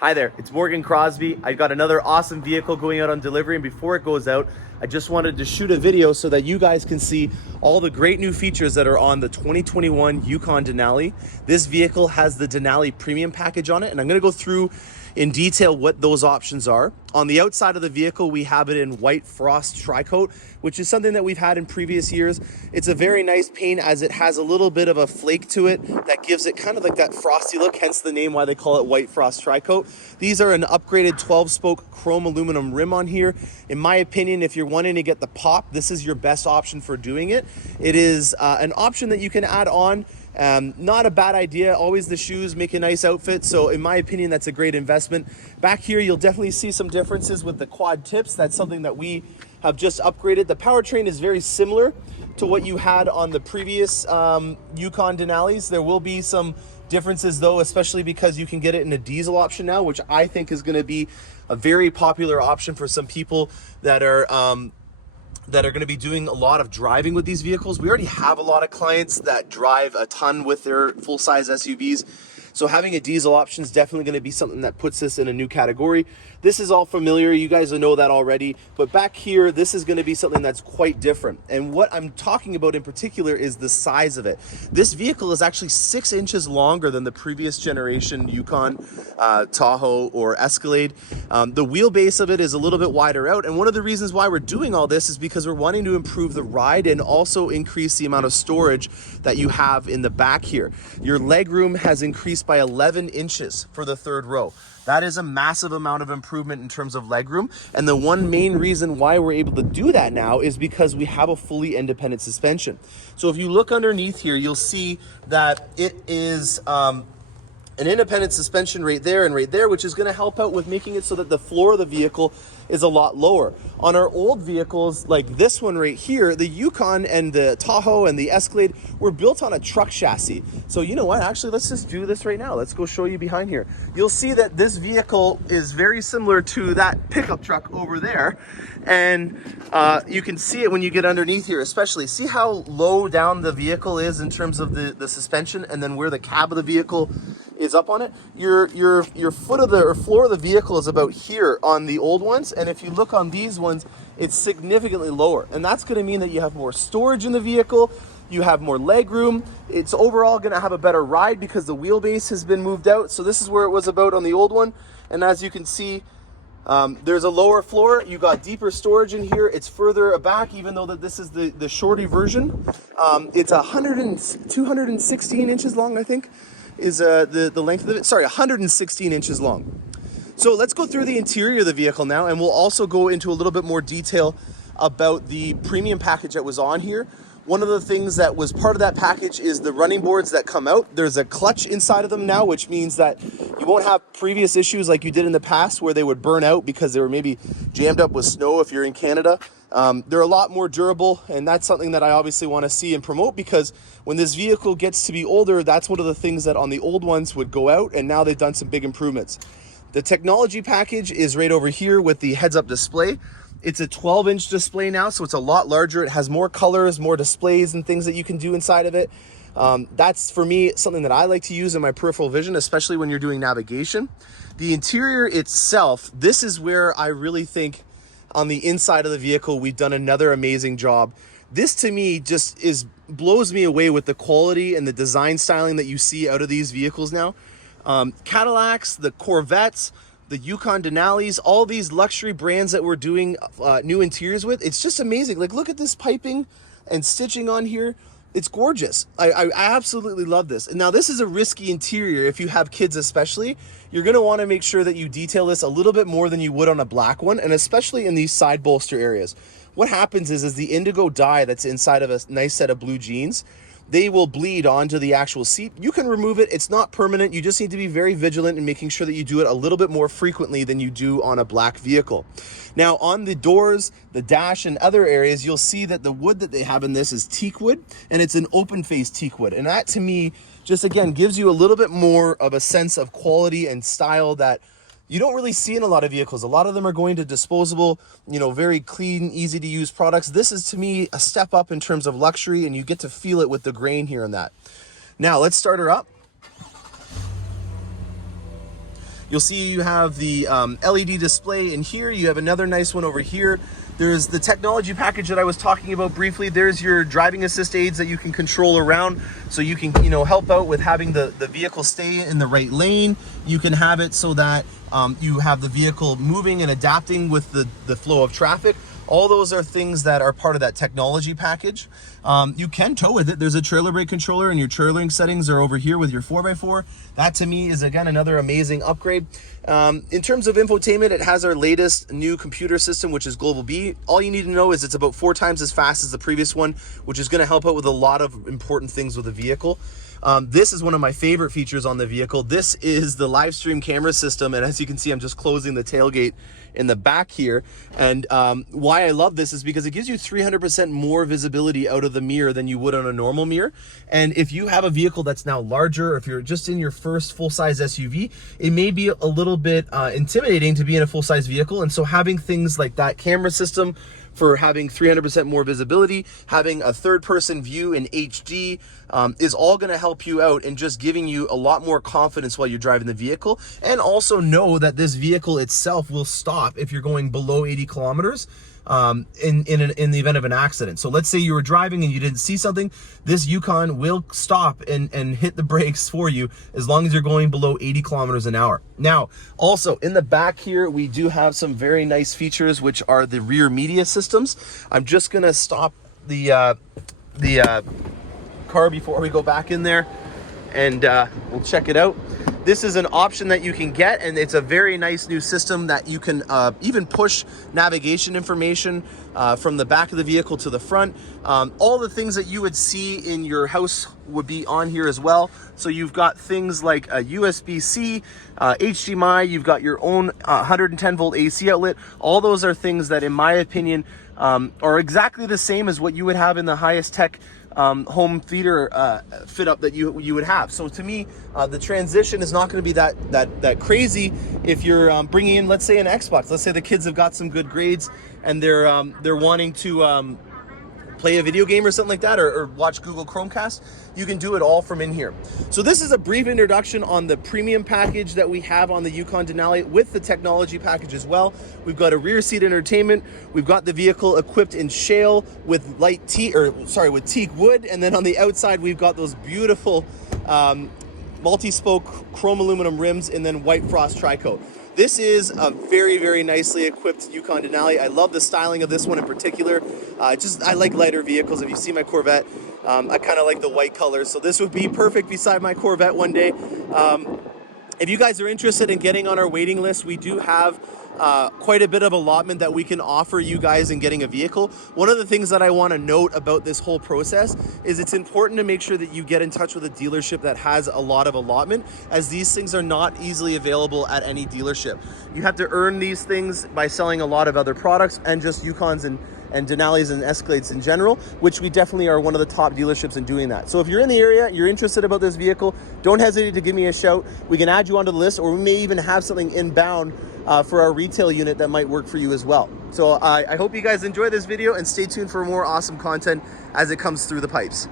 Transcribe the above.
Hi there, it's Morgan Crosbie. I got another awesome vehicle going out on delivery, and before it goes out, I just wanted to shoot a video so that you guys can see all the great new features that are on the 2021 Yukon Denali. This vehicle has the Denali Premium package on it, and I'm going to go through in detail what those options are. On the outside of the vehicle, we have it in white frost tri-coat, which is something that we've had in previous years. It's a very nice paint as it has a little bit of a flake to it that gives it kind of like that frosty look, hence the name why they call it white frost tri-coat. These are an upgraded 12-spoke chrome aluminum rim on here. In my opinion, if you're wanting to get the pop, this is your best option for doing it. It is an option that you can add on. Not a bad idea. Always the shoes make a nice outfit. So in my opinion, that's a great investment. Back here, you'll definitely see some differences with the quad tips. That's something that we have just upgraded. The powertrain is very similar to what you had on the previous Yukon Denalis. There will be some differences though, especially because you can get it in a diesel option now, which I think is going to be a very popular option for some people that are going to be doing a lot of driving with these vehicles. We already have a lot of clients that drive a ton with their full-size SUVs. So having a diesel option is definitely going to be something that puts this in a new category. This is all familiar. You guys know that already. But back here, this is going to be something that's quite different. And what I'm talking about in particular is the size of it. This vehicle is actually 6 inches longer than the previous generation Yukon, Tahoe, or Escalade. The wheelbase of it is a little bit wider out. And one of the reasons why we're doing all this is because we're wanting to improve the ride and also increase the amount of storage that you have in the back here. Your leg room has increased by 11 inches for the third row. That is a massive amount of improvement in terms of legroom. And the one main reason why we're able to do that now is because we have a fully independent suspension. So if you look underneath here, you'll see that it is an independent suspension right there and right there, which is going to help out with making it so that the floor of the vehicle is a lot lower. On our old vehicles, like this one right here, the Yukon and the Tahoe and the Escalade were built on a truck chassis. So you know what, actually, let's just do this right now. Let's go show you behind here. You'll see that this vehicle is very similar to that pickup truck over there. And you can see it when you get underneath here, especially. See how low down the vehicle is in terms of the suspension, and then where the cab of the vehicle is up on it. Your foot of the or floor of the vehicle is about here on the old ones, and if you look on these ones, it's significantly lower, and that's going to mean that you have more storage in the vehicle, you have more leg room. It's overall going to have a better ride because the wheelbase has been moved out. So this is where it was about on the old one, and as you can see, there's a lower floor. You got deeper storage in here. It's further back, even though that this is the shorty version. It's 216 inches long, I think, is the length of it. Sorry, 116 inches long. So let's go through the interior of the vehicle now, and we'll also go into a little bit more detail about the premium package that was on here. One of the things that was part of that package is the running boards that come out. There's a clutch inside of them now, which means that you won't have previous issues like you did in the past where they would burn out because they were maybe jammed up with snow if you're in Canada. They're a lot more durable, and that's something that I obviously want to see and promote, because when this vehicle gets to be older, that's one of the things that on the old ones would go out, and now they've done some big improvements. The technology package is right over here with the heads-up display. It's a 12-inch display now, so it's a lot larger. It has more colors, more displays, and things that you can do inside of it. That's, for me, something that I like to use in my peripheral vision, especially when you're doing navigation. The interior itself, this is where I really think on the inside of the vehicle, we've done another amazing job. This, to me, just blows me away with the quality and the design styling that you see out of these vehicles now. Cadillacs, the Corvettes, the Yukon Denalis, all these luxury brands that we're doing new interiors with, it's just amazing. Like, look at this piping and stitching on here. It's gorgeous. I absolutely love this. And now this is a risky interior. If you have kids especially, you're going to want to make sure that you detail this a little bit more than you would on a black one, and especially in these side bolster areas. What happens is the indigo dye that's inside of a nice set of blue jeans, they will bleed onto the actual seat. You can remove it. It's not permanent. You just need to be very vigilant in making sure that you do it a little bit more frequently than you do on a black vehicle. Now, on the doors, the dash, and other areas, you'll see that the wood that they have in this is teak wood, and it's an open face teak wood. And that, to me, just again gives you a little bit more of a sense of quality and style that you don't really see in a lot of vehicles. A lot of them are going to disposable, very clean, easy to use products. This is, to me, a step up in terms of luxury, and you get to feel it with the grain here and that. Now let's start her up. You'll see you have the LED display in here. You have another nice one over here. There's the technology package that I was talking about briefly. There's your driving assist aids that you can control around, so you can, you know, help out with having the vehicle stay in the right lane. You can have it so that you have the vehicle moving and adapting with the flow of traffic. All those are things that are part of that technology package. You can tow with it. There's a trailer brake controller, and your trailering settings are over here with your 4x4. That to me is, again, another amazing upgrade. In terms of infotainment, it has our latest new computer system, which is Global B. All you need to know is it's about 4 times as fast as the previous one, which is going to help out with a lot of important things with the vehicle. This is one of my favorite features on the vehicle. This is the live stream camera system, and as you can see, I'm just closing the tailgate in the back here. And why I love this is because it gives you 300% more visibility out of the mirror than you would on a normal mirror. And if you have a vehicle that's now larger, if you're just in your first full-size SUV, it may be a little bit intimidating to be in a full-size vehicle. And so having things like that camera system for having 300% more visibility, having a third-person view in HD, is all going to help you out and just giving you a lot more confidence while you're driving the vehicle. And also know that this vehicle itself will stop if you're going below 80 kilometers in the event of an accident. So let's say you were driving and you didn't see something, this Yukon will stop and hit the brakes for you as long as you're going below 80 kilometers an hour. Now, also in the back here, we do have some very nice features, which are the rear media systems. I'm just gonna stop the car before we go back in there, and we'll check it out. This is an option that you can get, and it's a very nice new system that you can even push navigation information from the back of the vehicle to the front. All the things that you would see in your house would be on here as well. So you've got things like a USB-C, HDMI, you've got your own 110 volt AC outlet. All those are things that, in my opinion, are exactly the same as what you would have in the highest tech home theater fit up that you would have. So to me, the transition is not going to be that crazy if you're bringing in, let's say, an Xbox. Let's say the kids have got some good grades and they're wanting to play a video game or something like that, or watch Google Chromecast. You can do it all from in here. So this is a brief introduction on the premium package that we have on the Yukon Denali with the technology package as well. We've got a rear seat entertainment. We've got the vehicle equipped in shale with with teak wood, and then on the outside we've got those beautiful multi-spoke chrome aluminum rims and then white frost tri-coat. This is a very, very nicely equipped Yukon Denali. I love the styling of this one in particular. I like lighter vehicles. If you see my Corvette, I kind of like the white colors. So this would be perfect beside my Corvette one day. If you guys are interested in getting on our waiting list, we do have quite a bit of allotment that we can offer you guys in getting a vehicle. One of the things that I want to note about this whole process is it's important to make sure that you get in touch with a dealership that has a lot of allotment, as these things are not easily available at any dealership. You have to earn these things by selling a lot of other products and just Yukons and Denalis and Escalades in general, which we definitely are one of the top dealerships in doing that. So if you're in the area, you're interested about this vehicle, don't hesitate to give me a shout. We can add you onto the list, or we may even have something inbound for our retail unit that might work for you as well. So I hope you guys enjoy this video, and stay tuned for more awesome content as it comes through the pipes.